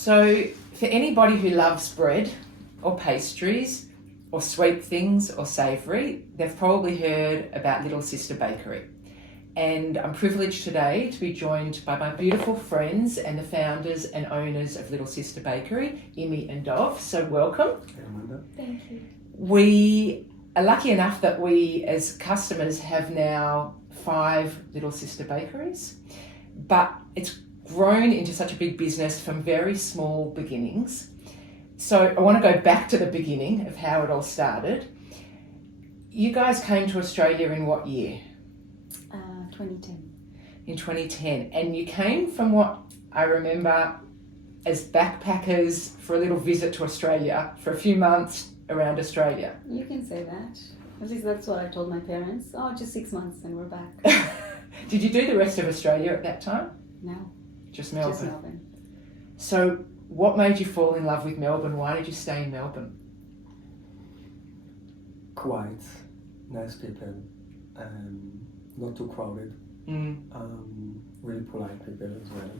So for anybody who loves bread or pastries or sweet things or savoury, they've probably heard about Little Sister Bakery. And I'm privileged today to be joined by my beautiful friends and the founders and owners of Little Sister Bakery, Immy and Dov. So welcome. Hey, Amanda. Thank you. We are lucky enough that we as customers have now 5 Little Sister Bakeries, but it's grown into such a big business from very small beginnings. So I want to go back to the beginning of how it all started. You guys came to Australia in what year? 2010. In 2010. And you came from what I remember as backpackers for a little visit to Australia for a few months around Australia. You can say that. At least that's what I told my parents. Oh, just 6 months and we're back. Did you do the rest of Australia at that time? No. Just Melbourne? Just Melbourne. So what made you fall in love with Melbourne? Why did you stay in Melbourne? Quiet, nice people, not too crowded, really polite people as well.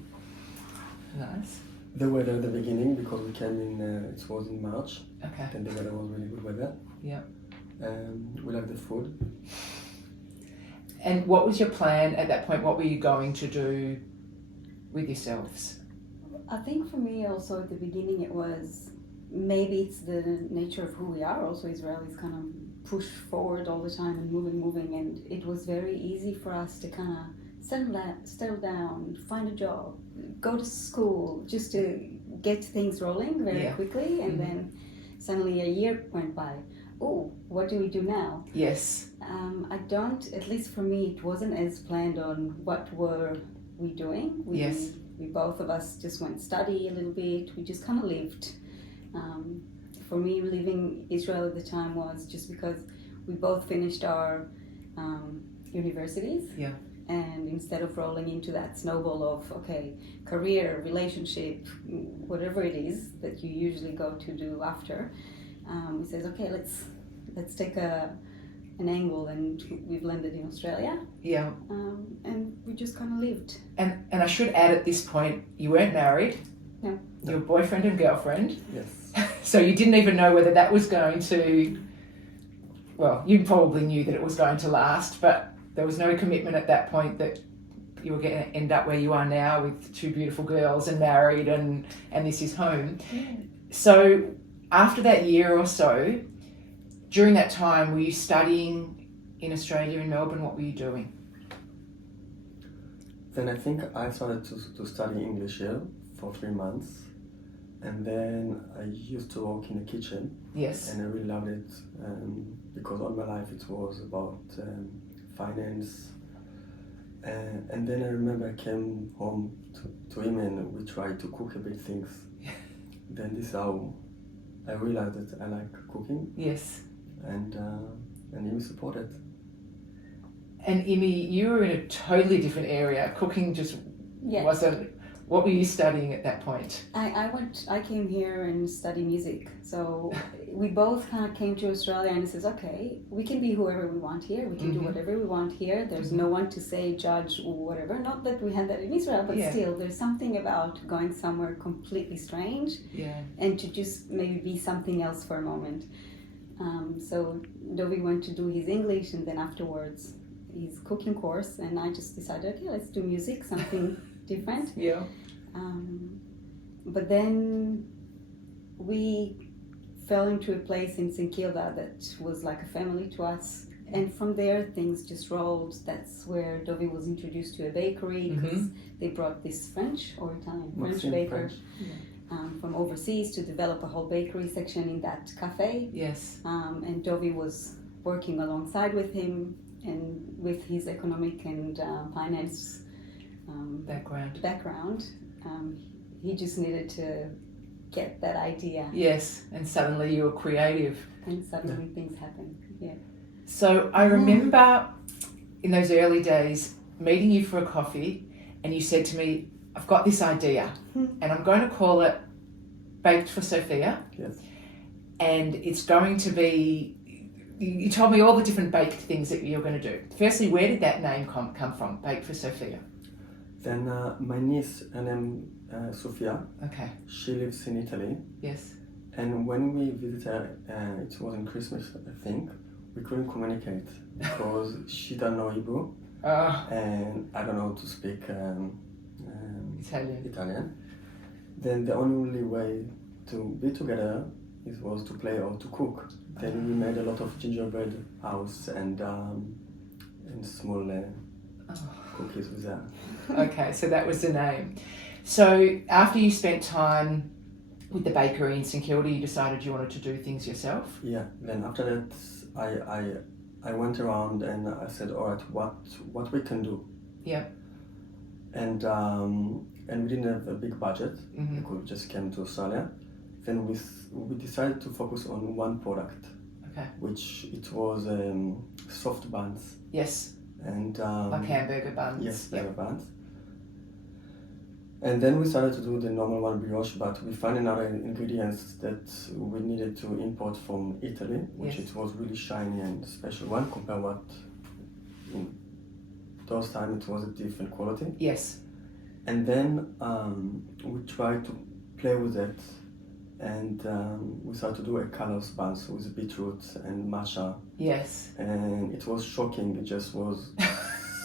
Nice. The weather at the beginning, because we came in, it was in March, Okay. and the weather was really good weather. Yeah. We like the food. And what was your plan at that point? What were you going to do with yourselves? I think for me also at the beginning it was, maybe it's the nature of who we are. Also Israelis kind of push forward all the time and moving, and it was very easy for us to kind of settle down, find a job, go to school, just to get things rolling very quickly, and then suddenly a year went by. Oh, what do we do now? Yes. I don't, at least for me, it wasn't as planned on what were we doing. We both of us just went study a little bit. We just kind of lived. For me, leaving Israel at the time was just because we both finished our universities. Yeah. And instead of rolling into that snowball of, okay, career, relationship, whatever it is that you usually go to do after, we said, okay, let's take an angle, and we've landed in Australia. Yeah. And we just kind of lived. And I should add at this point, you weren't married. No. You were boyfriend and girlfriend. Yes. So you didn't even know whether that was going to, well, you probably knew that it was going to last, but there was no commitment at that point that you were going to end up where you are now with 2 beautiful girls and married and this is home. Yeah. So after that year or so, during that time, were you studying in Australia, in Melbourne? What were you doing? Then I think I started to study English here for 3 months, and then I used to work in the kitchen. Yes. And I really loved it, because all my life it was about finance. And then I remember I came home to him and we tried to cook a bit things. Then this is how I realized that I like cooking. Yes. And he supported. And Immy, you were in a totally different area. Cooking just wasn't. What were you studying at that point? I came here and studied music. So we both kind of came to Australia and it says, okay, we can be whoever we want here. We can do whatever we want here. There's no one to say, judge, or whatever. Not that we had that in Israel, but still, there's something about going somewhere completely strange and to just maybe be something else for a moment. So Dovi went to do his English and then afterwards his cooking course, and I just decided, okay, let's do music, something different. Yeah. But then we fell into a place in St Kilda that was like a family to us, and from there things just rolled. That's where Dovi was introduced to a bakery, because they brought this French or Italian French baker from overseas to develop a whole bakery section in that cafe. Yes. And Dovi was working alongside with him and with his economic and finance background. He just needed to get that idea. Yes, and suddenly you were creative. And suddenly things happen. Yeah. So I remember in those early days meeting you for a coffee, and you said to me, I've got this idea and I'm going to call it Baked for Sophia. Yes. And it's going to be, you told me all the different baked things that you're going to do. Firstly, where did that name come from, Baked for Sophia? Then my niece, her name Sofia. Okay. She lives in Italy. Yes. And when we visited her, it was in Christmas, I think, we couldn't communicate because she don't know Hebrew and I don't know to speak Italian. Then the only way to be together was to play or to cook. Then we made a lot of gingerbread house and small cookies with that. Okay, so that was the name. So after you spent time with the bakery in St Kilda, you decided you wanted to do things yourself? Yeah, then after that I went around and I said, all right, what we can do? Yeah. And we didn't have a big budget because we just came to Australia. Then we decided to focus on one product. Okay. Which it was soft buns. Yes. And like hamburger buns. Yes, burger buns. And then we started to do the normal one brioche, but we found another ingredients that we needed to import from Italy, which it was really shiny and special one compared what in those times it was a different quality. Yes. And then we tried to play with it, and we started to do a colors buns with beetroot and matcha. Yes. And it was shocking. It just was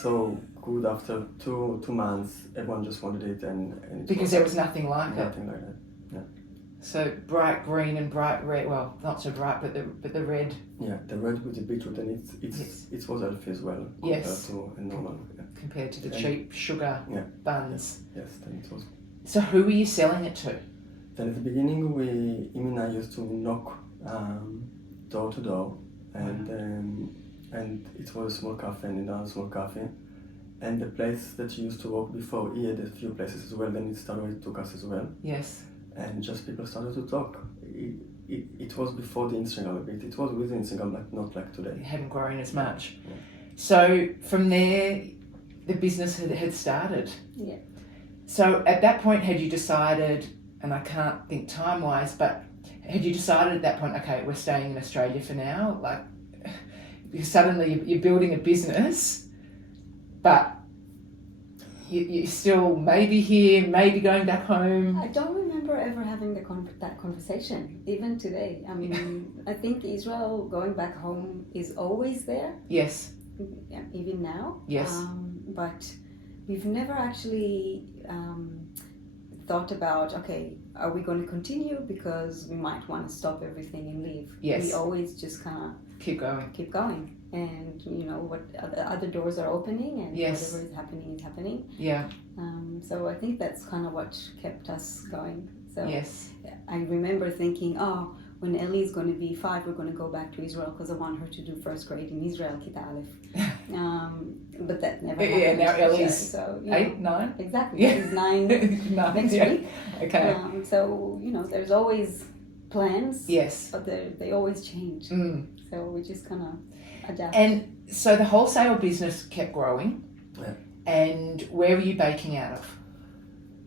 so good. After two months, everyone just wanted it, and because there was nothing like it. Nothing like that. Yeah. So bright green and bright red. Well, not so bright, but the red. Yeah, the red with the beetroot, and it was healthy as well compared to a normal. Yeah. Compared to the cheap sugar buns. Yes, then it was. So who were you selling it to? Then at the beginning, Immy and I used to knock door to door, and it was a small cafe, and another small cafe. And the place that you used to work before, he had a few places as well, then it took us as well. Yes. And just people started to talk. It was before the Instagram a bit. It was with Instagram, but not like today. It hadn't grown as much. Yeah. So from there, the business had started. Yeah. So at that point, had you decided, and I can't think time-wise, but had you decided at that point, okay, we're staying in Australia for now? Like, because suddenly you're building a business, but you're still maybe here, maybe going back home. I don't remember ever having that conversation, even today. I mean, I think Israel going back home is always there. Yes. Even now. Yes. But we've never actually thought about, okay, are we going to continue because we might want to stop everything and leave? Yes. We always just kind of keep going. And what other doors are opening, and whatever is happening. Yeah. So I think that's kind of what kept us going. So yes. I remember thinking, when Ellie is going to be 5, we're going to go back to Israel because I want her to do first grade in Israel, Kita Aleph. But that never happened. Yeah, now Ellie's 8, 9? Exactly. Yeah. She's 9 next week. Okay. So, there's always plans. Yes. But they always change. So we just kind of adapt. And so the wholesale business kept growing. Yeah. And where were you baking out of?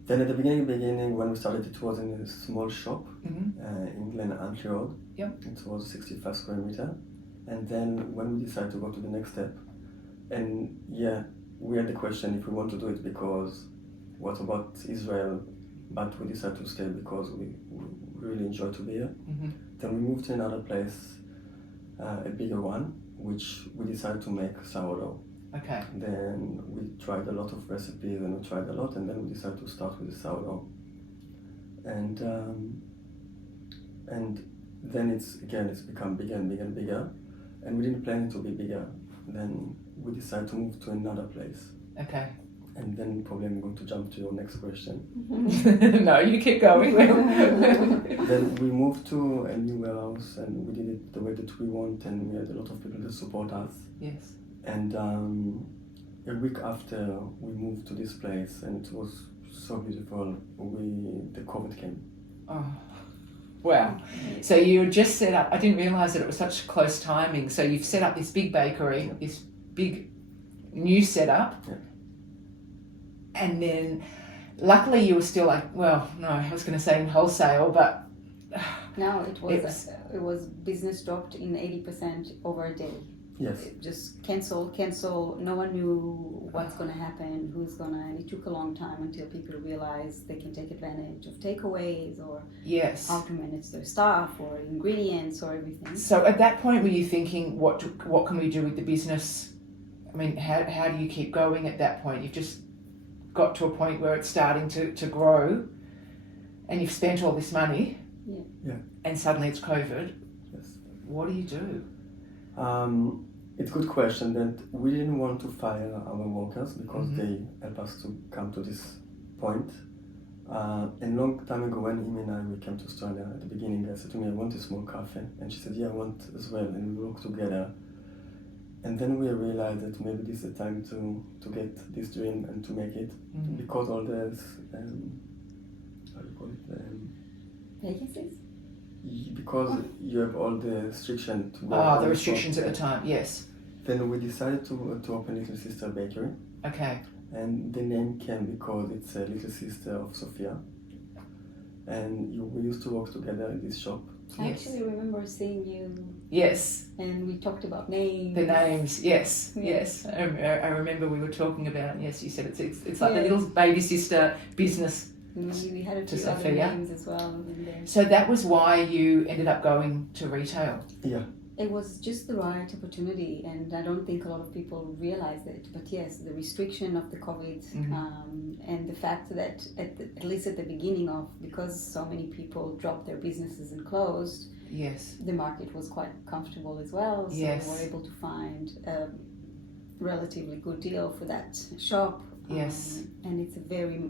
Then at the beginning when we started, it was in a small shop in Glen Antly Road. Yep. It was 65 square meter. And then when we decided to go to the next step, and we had the question if we want to do it because what about Israel? But we decided to stay because we really enjoy to be here. Then we moved to another place, a bigger one, which we decided to make sourdough. Okay. Then we tried a lot of recipes and we tried a lot, and then we decided to start with the sourdough. And then it's become bigger and bigger and bigger, and we didn't plan it to be bigger. Then we decided to move to another place. Okay. And then probably I'm going to jump to your next question. No, you keep going. Then we moved to a new warehouse, and we did it the way that we want, and we had a lot of people that support us. Yes. And a week after we moved to this place, and it was so beautiful, the COVID came. Oh, wow. So you just set up, I didn't realise that it was such close timing. So you've set up this big bakery, this big new setup. Yeah. And then luckily you were still like, well, no, I was going to say in wholesale, but... No, it was business dropped in 80% over a day. Yes. Just cancel. No one knew what's going to happen, and it took a long time until people realized they can take advantage of takeaways or Yes. how to manage their staff or ingredients or everything. So at that point, were you thinking, what can we do with the business? I mean, how do you keep going at that point? You've just got to a point where it's starting to grow, and you've spent all this money, and suddenly it's COVID. Yes. What do you do? It's a good question. That we didn't want to fire our workers because they helped us to come to this point. And long time ago, when Immy and I we came to Australia at the beginning, I said to me, I want a small cafe, and she said, yeah, I want as well, and we worked together. And then we realized that maybe this is the time to get this dream and to make it, because all this how do you call it? Vacancies? Because you have all the restrictions to go. Oh, the restrictions at the time, yes. Then we decided to open Little Sister Bakery. Okay. And the name came because it's a little sister of Sophia. And we used to work together in this shop. I actually remember seeing you. Yes. And we talked about names. The names, yes. I remember we were talking about, yes, you said it's like the little baby sister business. We had a few other Sophia. names as well in there. So that was why you ended up going to retail? Yeah. It was just the right opportunity, and I don't think a lot of people realize it. But yes, the restriction of the COVID and the fact that at least at the beginning because so many people dropped their businesses and closed, yes, the market was quite comfortable as well. So we were able to find a relatively good deal for that shop. Yes. And it's a very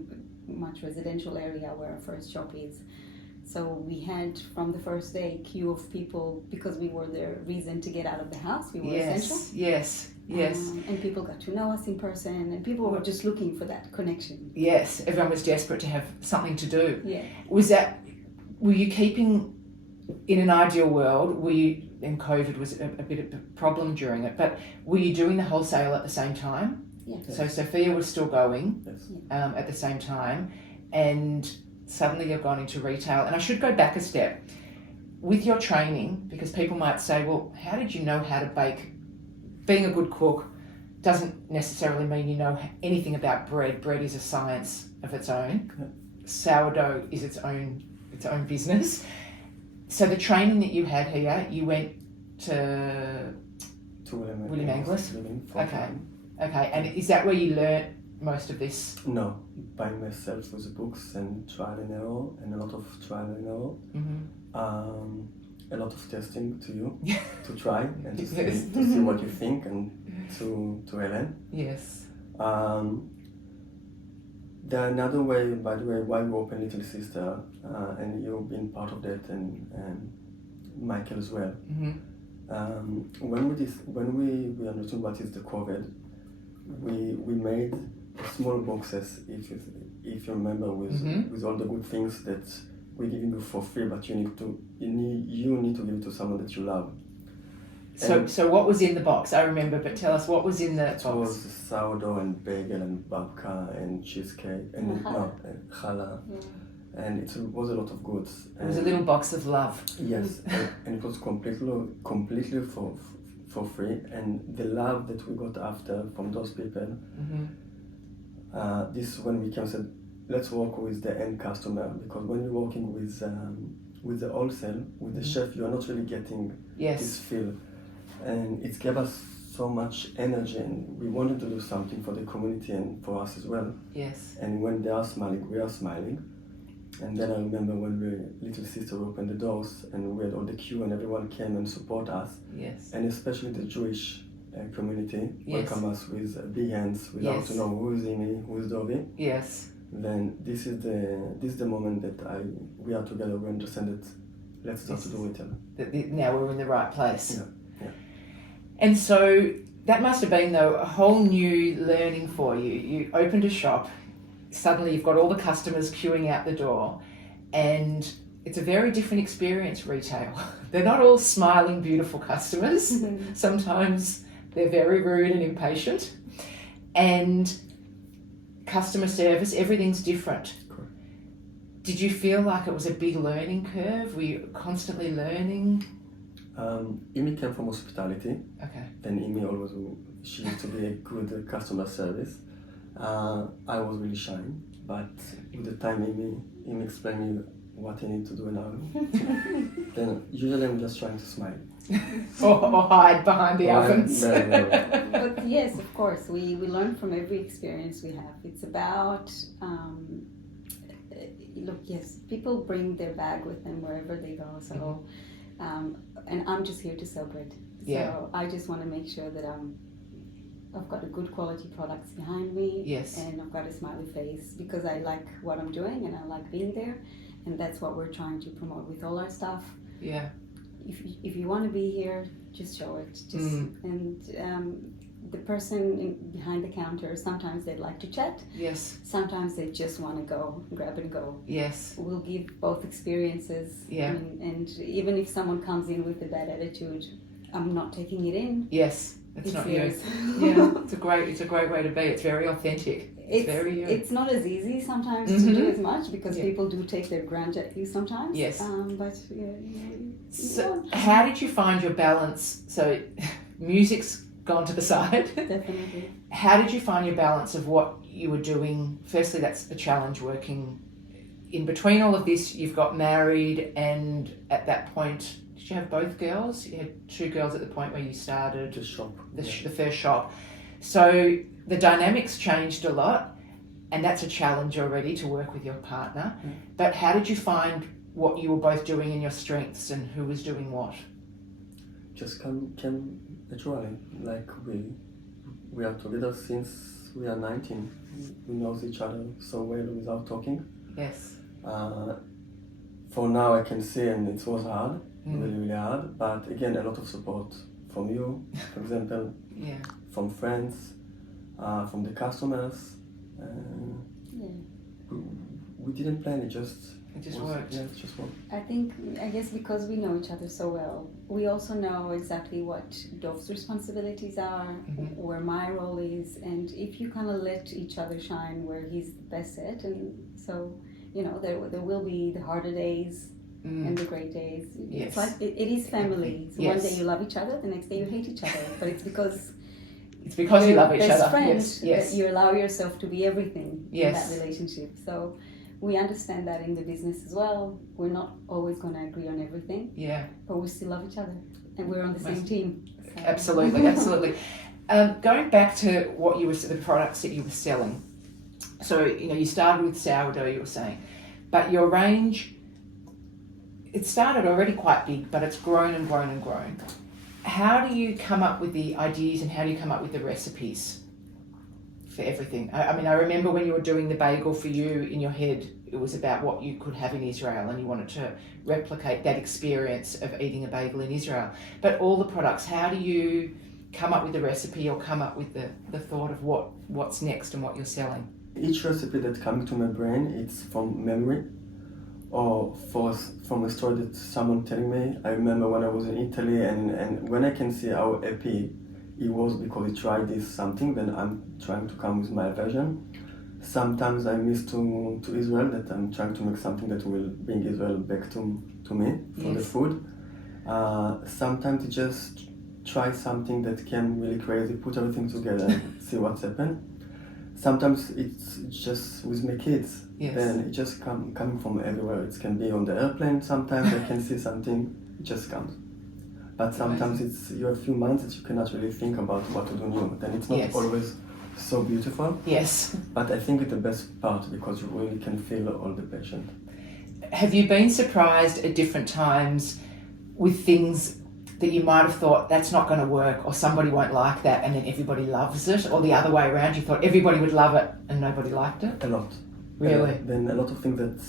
much residential area where our first shop is. So we had from the first day queue of people because we were their reason to get out of the house. We were essential. Yes. And people got to know us in person, and people were just looking for that connection. Yes, everyone was desperate to have something to do. Yeah. Were you keeping, in an ideal world, and COVID was a bit of a problem during it, but were you doing the wholesale at the same time? Yeah. So Sophia was still going Yes. at the same time, and suddenly you've gone into retail. And I should go back a step. With your training, because people might say, well, how did you know how to bake? Being a good cook doesn't necessarily mean you know anything about bread. Bread is a science of its own. Yeah. Sourdough is its own business. So the training that you had here, you went to William Angliss? Okay, and is that where you learnt most of this? No, by myself with the books and trial and error, and a lot of trial and error. A lot of testing to try and to see what you think, and to Helen. Yes. There are another way, by the way, why we open Little Sister, and you've been part of that, and Michael as well. When we understood what is the COVID, we made small boxes, if you remember, with all the good things that we're giving you for free, but you need to give it to someone that you love. So what was in the box? I remember, but tell us what was in the box. It was sourdough and bagel and babka and cheesecake and challah. And it was a lot of goods. It was a little box of love. Yes, and it was completely for free. And the love that we got after from those people, this when we came and said, let's work with the end customer, because when you're working with the wholesale, with the chef, you are not really getting this feel. And it gave us so much energy, and we wanted to do something for the community and for us as well. Yes. And when they are smiling, we are smiling. And then I remember when Little Sister opened the doors, and we had all the queue, and everyone came and support us. Yes. And especially the Jewish community welcome us with big hands, without to know who is Immy, who is Dovi. Yes. Then this is the moment that we are together. We understand that let's start to do it. Now we're in the right place. Yeah. And so that must have been, though, a whole new learning for you. You opened a shop, suddenly you've got all the customers queuing out the door, and it's a very different experience, retail. They're not all smiling, beautiful customers. Sometimes they're very rude and impatient. And customer service, everything's different. Correct. Did you feel like it was a big learning curve? Were you constantly learning? Immy came from hospitality. Okay. Then Immy always, she used to be a good customer service. I was really shy, but with the time Immy explained me what I need to do now. Then usually I'm just trying to smile. or hide behind the ovens. No. But yes, of course, we learn from every experience we have. It's about, look, yes, people bring their bag with them wherever they go. So, and I'm just here to sell bread. So I just want to make sure that I've got a good quality products behind me. Yes. And I've got a smiley face because I like what I'm doing and I like being there. And that's what we're trying to promote with all our stuff. Yeah. If you want to be here, just show it. And the person behind the counter, sometimes they'd like to chat. Yes. Sometimes they just want to go, grab and go. Yes. We'll give both experiences. Yeah. And even if someone comes in with a bad attitude, I'm not taking it in. Yes. It's not yours. you. Yeah. It's a great way to be. It's very authentic. It's not as easy sometimes to do as much because people do take their grunge at you sometimes. Yes. But so how did you find your balance? So music's gone to the side. Definitely. How did you find your balance of what you were doing? Firstly, that's a challenge working in between all of this. You've got married, and at that point, did you have both girls? You had 2 girls at the point where you started The shop. the first shop. So the dynamics changed a lot, and that's a challenge already to work with your partner. But how did you find what you were both doing and your strengths and who was doing what? Just came naturally. Like we are together since we are 19. We know each other so well without talking. Yes. For now I can see, and it was hard, really hard. But again, a lot of support from you, for example. Yeah. From friends, from the customers. We didn't plan it, just worked. Yeah, it just worked. I guess because we know each other so well, we also know exactly what Dov's responsibilities are, where my role is, and if you kind of let each other shine where he's the best at, and so, there will be the harder days and the great days. Yes. It's like, it is family. So Yes. one day you love each other, the next day you hate each other, but it's because you love each best other. friends, Yes. that you allow yourself to be everything in Yes. that relationship. So we understand that in the business as well. We're not always going to agree on everything, Yeah. but we still love each other, and we're on the same team. So. Absolutely. Going back to the products that you were selling. So you started with sourdough, you were saying, but your range, it started already quite big, but it's grown and grown and grown. How do you come up with the ideas and how do you come up with the recipes for everything? I remember when you were doing the bagel for you in your head, it was about what you could have in Israel and you wanted to replicate that experience of eating a bagel in Israel. But all the products, how do you come up with the recipe or come up with the thought of what's next and what you're selling? Each recipe that comes to my brain, it's from memory or from a story that someone telling me. I remember when I was in Italy and when I can see how happy he was because he tried this something, then I'm trying to come with my version. Sometimes I miss to Israel, that I'm trying to make something that will bring Israel back to me for the food. Sometimes I just try something that can really crazy, put everything together and see what's happened. Sometimes it's just with my kids. Yes. Then it just coming from everywhere. It can be on the airplane. Sometimes I can see something, it just comes. But sometimes you have a few months that you cannot really think about what to do new. Then it's not always so beautiful. Yes. But I think it's the best part because you really can feel all the passion. Have you been surprised at different times with things that you might have thought that's not going to work or somebody won't like that and then everybody loves it, or the other way around, you thought everybody would love it and nobody liked it? A lot. Really? Then a lot of things that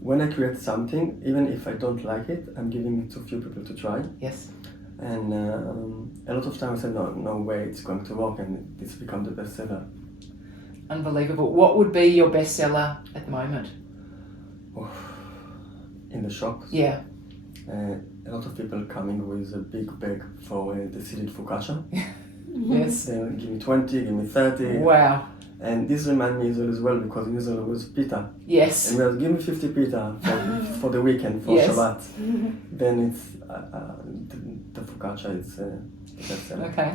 when I create something, even if I don't like it, I'm giving it to a few people to try. Yes. And a lot of times I say, no way it's going to work, and it's become the bestseller. Unbelievable. What would be your bestseller at the moment? In the shop? Yeah. A lot of people coming with a big bag for the seeded focaccia. Yes. They give me 20, give me 30. Wow. And this reminds me Israel as well, because in Israel was pita. Yes. And we are give me 50 pita for the weekend, for Yes. Shabbat. Then it's the focaccia is the best seller. Okay.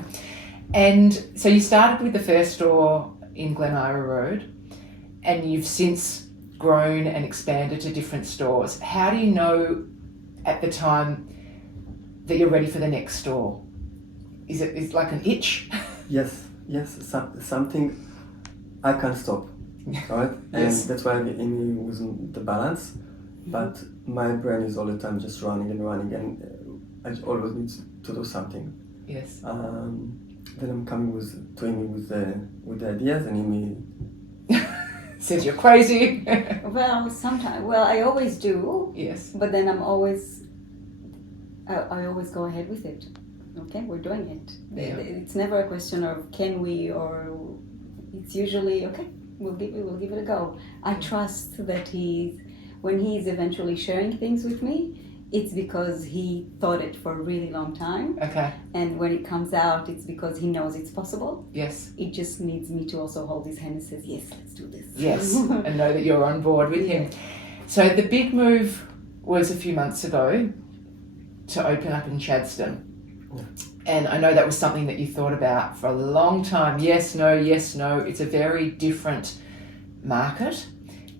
And so you started with the first store in Glen Ira Road, and you've since grown and expanded to different stores. How do you know at the time that you're ready for the next store? Is it like an itch? Yes, something I can't stop. All right, and Yes. that's why Immy was in the balance. But my brain is all the time just running, and I always need to do something. Yes. Then I'm coming to Immy with the ideas, and Immy Says you're crazy. Well, sometimes. Well, I always do. Yes. But then I always go ahead with it. Okay, we're doing it. Yeah. It's never a question of can we, or it's usually okay. We'll give it a go. I trust that when he's eventually sharing things with me, it's because he thought it for a really long time. Okay. And when it comes out, it's because he knows it's possible. Yes. It just needs me to also hold his hand and says, yes, let's do this. Yes. And know that you're on board with him. So the big move was a few months ago to open up in Chadstone. Yeah. And I know that was something that you thought about for a long time. Yes, no, yes, no. It's a very different market.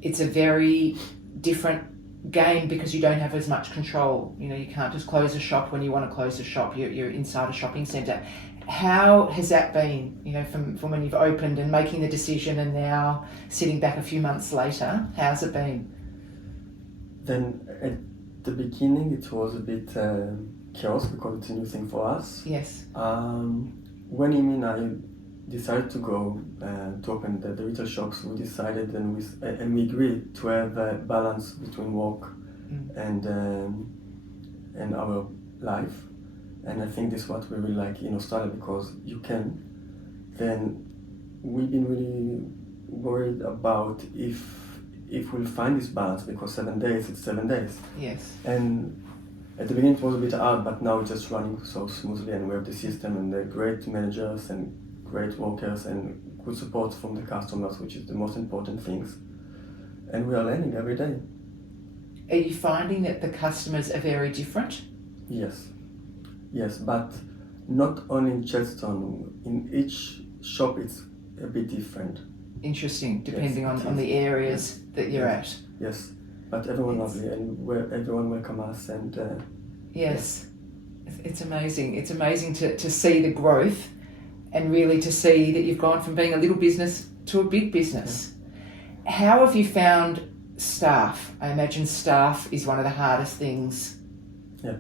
It's a very different game because you don't have as much control. You know, you can't just close a shop when you want to close a shop. You're inside a shopping centre. How has that been, you know, from when you've opened and making the decision and now sitting back a few months later? How's it been? Then at the beginning it was a bit chaos because it's a new thing for us. Yes. When Immy and I decided to go to open the retail shops, we decided and we agreed to have a balance between work and our life. And I think this is what we really like in Australia because you can. Then we've been really worried about if we'll find this balance because 7 days, it's 7 days. Yes. And at the beginning it was a bit hard, but now it's just running so smoothly and we have the system and the great managers and great workers and good support from the customers, which is the most important things. And we are learning every day. Are you finding that the customers are very different? Yes, but not only in Chadstone. In each shop it's a bit different. Interesting, depending Yes, on the areas that you're at. Yes, but everyone lovely and everyone welcome us and Yes. It's amazing. It's amazing to see the growth and really to see that you've gone from being a little business to a big business. Yeah. How have you found staff? I imagine staff is one of the hardest things,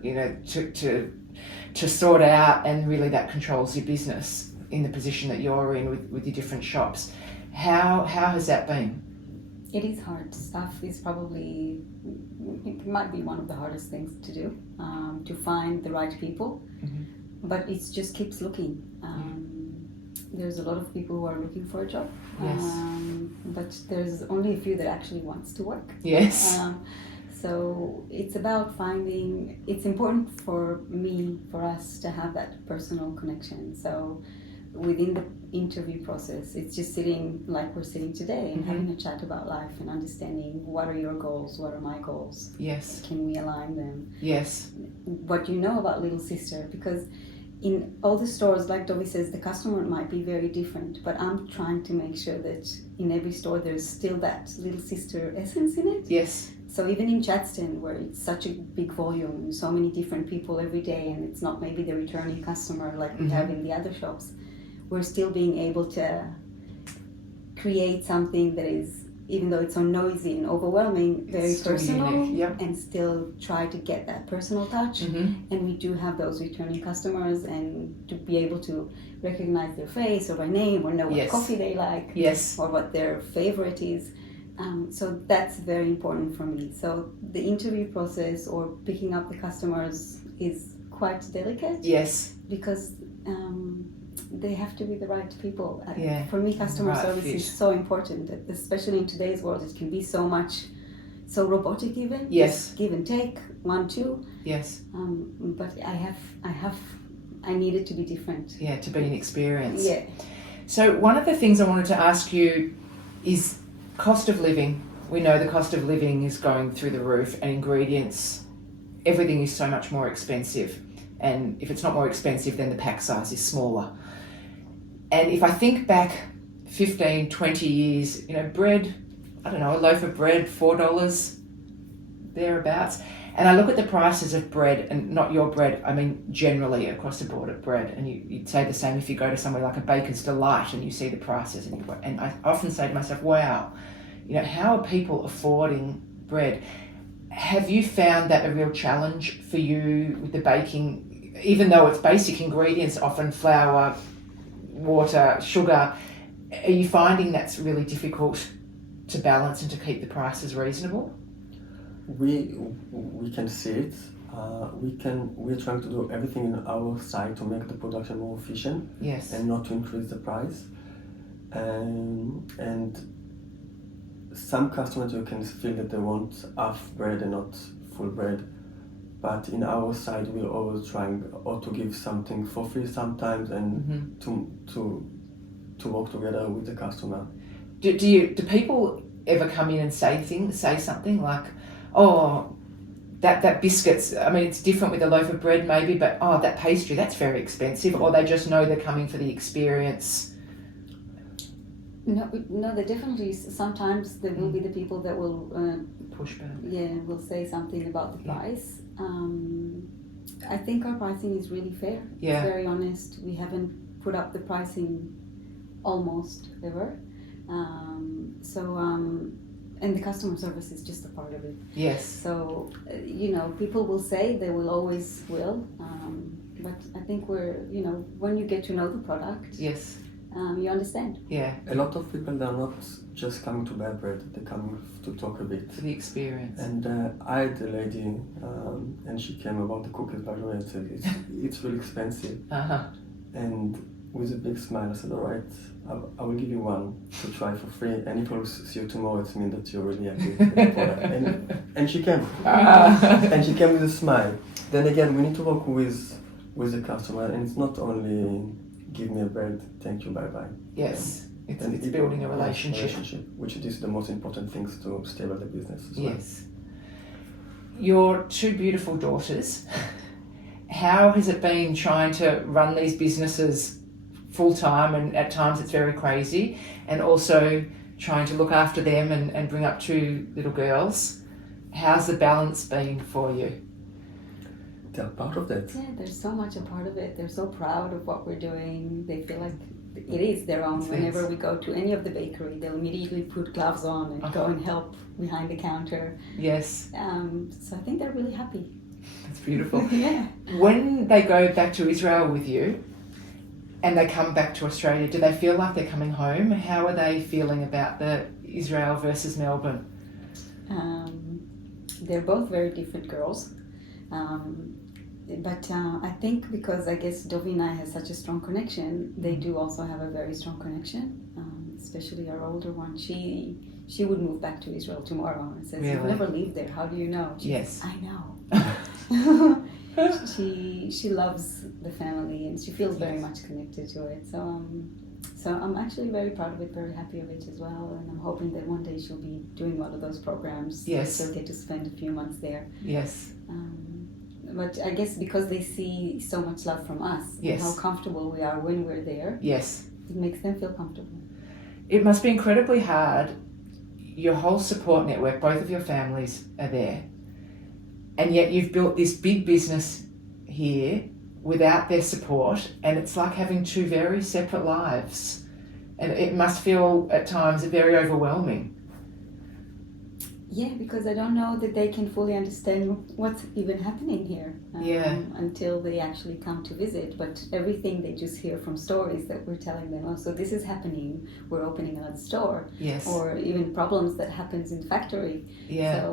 you know, to sort out, and really that controls your business in the position that you're in with your different shops. How has that been? It is hard. Staff is probably, it might be one of the hardest things to do, to find the right people, but it just keeps looking. There's a lot of people who are looking for a job, but there's only a few that actually wants to work. Yes. So it's about finding, it's important for us to have that personal connection. So within the interview process, it's just sitting like we're sitting today and having a chat about life and understanding what are your goals, what are my goals. Yes. Can we align them? Yes. What you know about Little Sister, because in all the stores, like Dovi says, the customer might be very different, but I'm trying to make sure that in every store there's still that Little Sister essence in it. Yes. So even in Chadstone, where it's such a big volume, so many different people every day, and it's not maybe the returning customer like we have in the other shops, we're still being able to create something that is, even though it's so noisy and overwhelming, very personal, and still try to get that personal touch. And we do have those returning customers, and to be able to recognize their face or by name or know what coffee they like, or what their favorite is. So that's very important for me. So the interview process or picking up the customers is quite delicate. Yes. Because they have to be the right people. Yeah. For me, customer Right service fit. is so important, especially in today's world. It can be so robotic even. Yes. Give and take, 1, 2. Yes. But I need it to be different. Yeah, to be an experience. Yeah. So one of the things I wanted to ask you is cost of living we know the cost of living is going through the roof, and ingredients, everything is so much more expensive. And if it's not more expensive, then the pack size is smaller. And if I think back 15, 20 years, bread, I don't know, a loaf of bread, $4, thereabouts. And I look at the prices of bread, and not your bread, I mean generally across the board of bread. And you'd say the same if you go to somewhere like a Baker's Delight and you see the prices. And I often say to myself, wow, how are people affording bread? Have you found that a real challenge for you with the baking, even though it's basic ingredients, often flour, water, sugar? Are you finding that's really difficult to balance and to keep the prices reasonable? We can see it. We're trying to do everything on our side to make the production more efficient. Yes. And not to increase the price. And some customers, you can feel that they want half bread and not full bread. But in our side, we're always trying or to give something for free sometimes, and to work together with the customer. Do people ever come in and say something like, oh, that biscuits, I mean, it's different with a loaf of bread maybe, but oh, that pastry, that's very expensive, or they just know they're coming for the experience? No, there definitely, sometimes there will be the people that will push back. Yeah, will say something about the price. I think our pricing is really fair. Yeah. It's very honest. We haven't put up the pricing almost ever. And the customer service is just a part of it. Yes. So, people will say, they will always will. But I think when you get to know the product, yes, you understand. Yeah. A lot of people, they're not just coming to buy bread, they're coming to talk a bit. For the experience. And I had a lady, and she came about the cookies, by the way, and said, it's really expensive. Uh-huh. And with a big smile, I said, all right, I will give you one to try for free. And if I will see you tomorrow, it means that you're really happy with the product. And she came. And she came with a smile. Then again, we need to work with the customer, and it's not only give me a bread, thank you, bye-bye. Yes, it's building a relationship. Which is the most important things to stable the business as well. Yes. Your two beautiful daughters, how has it been trying to run these businesses full-time, and at times it's very crazy, and also trying to look after them and bring up two little girls? How's the balance been for you? They're part of that. Yeah, they're so much a part of it. They're so proud of what we're doing. They feel like it is their own. Whenever we go to any of the bakery, they'll immediately put gloves on and go and help behind the counter. Yes. So I think they're really happy. That's beautiful. Yeah. When they go back to Israel with you and they come back to Australia, do they feel like they're coming home? How are they feeling about the Israel versus Melbourne? They're both very different girls. But I think because I guess Dovi and I have such a strong connection, they do also have a very strong connection. Especially our older one, she would move back to Israel tomorrow and says, Really? "You'll never leave there. How do you know?" Yes. I know. She loves the family and she feels very much connected to it. So I'm actually very proud of it, very happy of it as well. And I'm hoping that one day she'll be doing one of those programs. Yes. She'll get to spend a few months there. Yes. But I guess because they see so much love from us, Yes. and how comfortable we are when we're there, Yes. it makes them feel comfortable. It must be incredibly hard. Your whole support network, both of your families are there. And yet you've built this big business here without their support, and it's like having two very separate lives. And it must feel at times very overwhelming. Yeah, because I don't know that they can fully understand what's even happening here until they actually come to visit. But everything they just hear from stories that we're telling them, oh, so this is happening, we're opening another store. Yes. Or even problems that happens in factory. Yeah.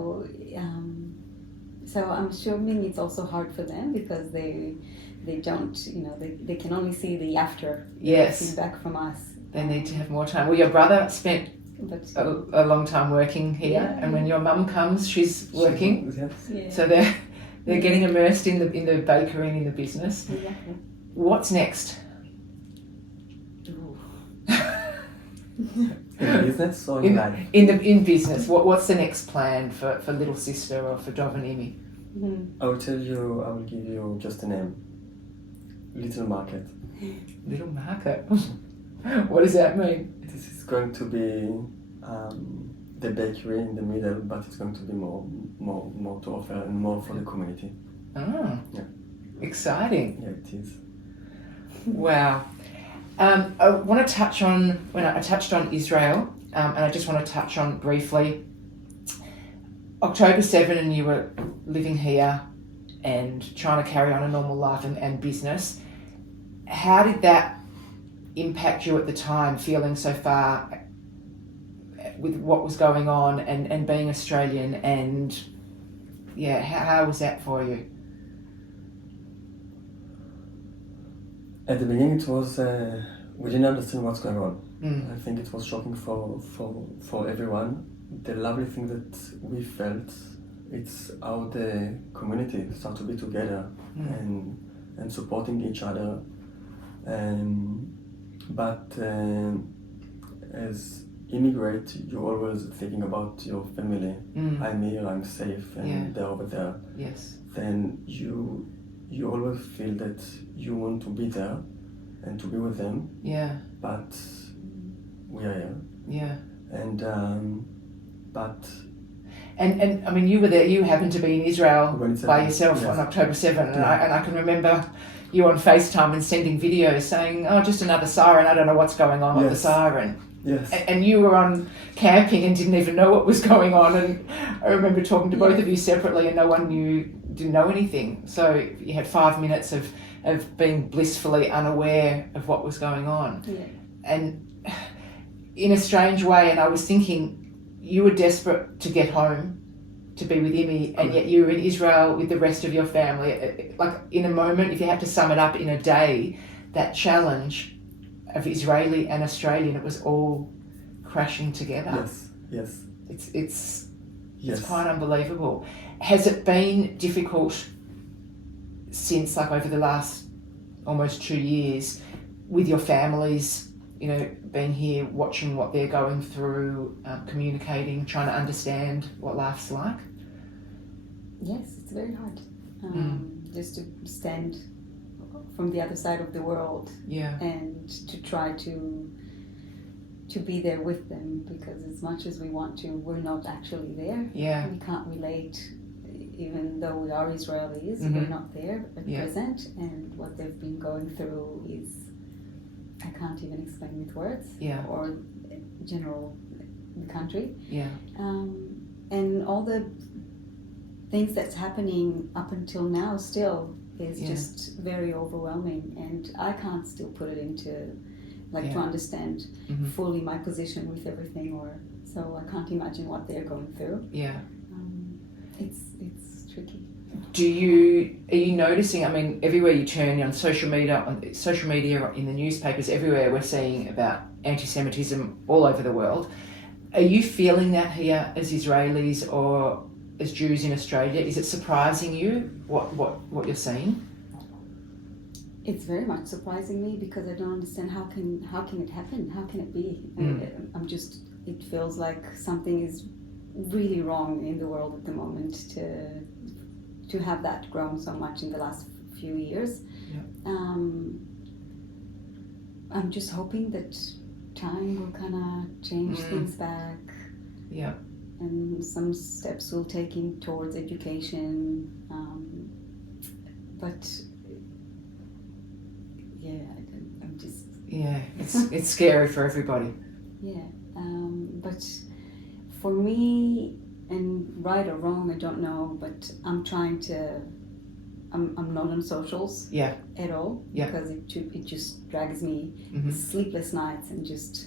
So I'm assuming it's also hard for them because they don't, they can only see the after feedback from us. They need to have more time. Well, your brother spent a long time working here, and when your mum comes, she's working. Yeah. So they're getting immersed in the bakery and in the business. Exactly. What's next? In business or in life? In business, what's the next plan for little sister or for Dov and Immy? I will give you just a name. Little Market. Little market. What does that mean? This is going to be the bakery in the middle, but it's going to be more to offer and more for the community. Ah, Yeah. Exciting. Yeah, it is. Wow. I want to touch on, I touched on Israel, and I just want to touch on briefly, October 7 and you were living here and trying to carry on a normal life and business. How did that impact you at the time, feeling so far with what was going on and being Australian, and yeah, how was that for you? At the beginning, it was we didn't understand what's going on. Mm. I think it was shocking for everyone. The lovely thing that we felt, it's how the community start to be together and supporting each other. But as immigrant, you're always thinking about your family. I'm here, I'm safe, and they're over there. Yes. Then you always feel that you want to be there and to be with them. Yeah. But we are here. Yeah. And I mean, you were there. You happened to be in Israel by yourself yes. on October 7, and I can remember you on FaceTime and sending videos saying, "Oh, just another siren. I don't know what's going on with the siren." Yes. And you were on camping and didn't even know what was going on. And I remember talking to both of you separately, and no one didn't know anything. So you had 5 minutes of being blissfully unaware of what was going on. Yeah. And in a strange way, and I was thinking, you were desperate to get home to be with Immy, and yet you were in Israel with the rest of your family. Like in a moment, if you had to sum it up in a day, that challenge of Israeli and Australian, it was all crashing together. Yes. It's quite unbelievable. Has it been difficult since, like, over the last almost 2 years with your families, being here, watching what they're going through, communicating, trying to understand what life's like? Yes, it's very hard. Just to stand from the other side of the world, and to try to be there with them, because as much as we want to, we're not actually there. We can't relate, even though we are Israelis. We're not there at present, and what they've been going through is, I can't even explain with words, or general the country, and all the things that's happening up until now still is just very overwhelming, and I can't still put it into to understand fully my position with everything, so I can't imagine what they're going through. It's tricky. Are you noticing, I mean, everywhere you turn on social media, in the newspapers, everywhere we're seeing about anti-Semitism all over the world. Are you feeling that here as Israelis or as Jews in Australia? Is it surprising you what you're seeing? It's very much surprising me, because I don't understand how can it happen? How can it be? It feels like something is really wrong in the world at the moment to have that grown so much in the last few years. I'm just hoping that time will kind of change things back. And some steps will take in towards education. But I'm just... it's scary for everybody. But for me, and right or wrong, I don't know, but I'm trying to... I'm not on socials at all, because it just drags me. Sleepless nights and just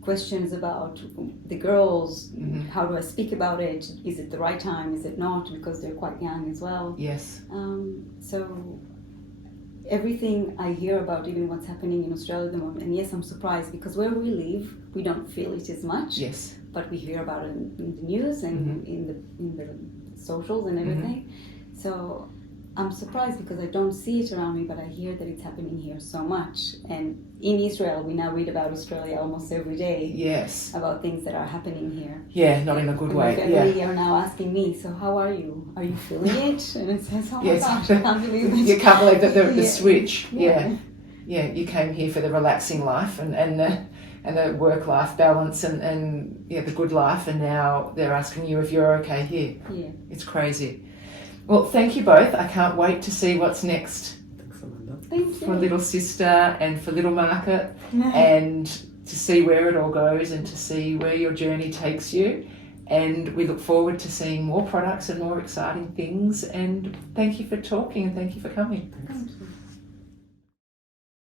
questions about the girls. How do I speak about it? Is it the right time? Is it not? Because they're quite young as well. So everything I hear about, even what's happening in Australia at the moment, and yes, I'm surprised, because where we live, we don't feel it as much. But we hear about it in the news and in the socials and everything. So I'm surprised, because I don't see it around me, but I hear that it's happening here so much. And in Israel, we now read about Australia almost every day. Yes. About things that are happening here. Yeah, not in a good And way. my family are now asking me, so how are you? Are you feeling it? And it says, oh my Yes. gosh, I can't believe it. You can't believe that the Yeah. switch. Yeah. Yeah, you came here for the relaxing life and the work-life balance and the good life, and now they're asking you if you're okay here. Yeah. It's crazy. Well, thank you both. I can't wait to see what's next Thanks, Amanda. Thank you. for Little Sister and for Little Market, and to see where it all goes and to see where your journey takes you. And we look forward to seeing more products and more exciting things. And thank you for talking and thank you for coming. Thanks. Thank you.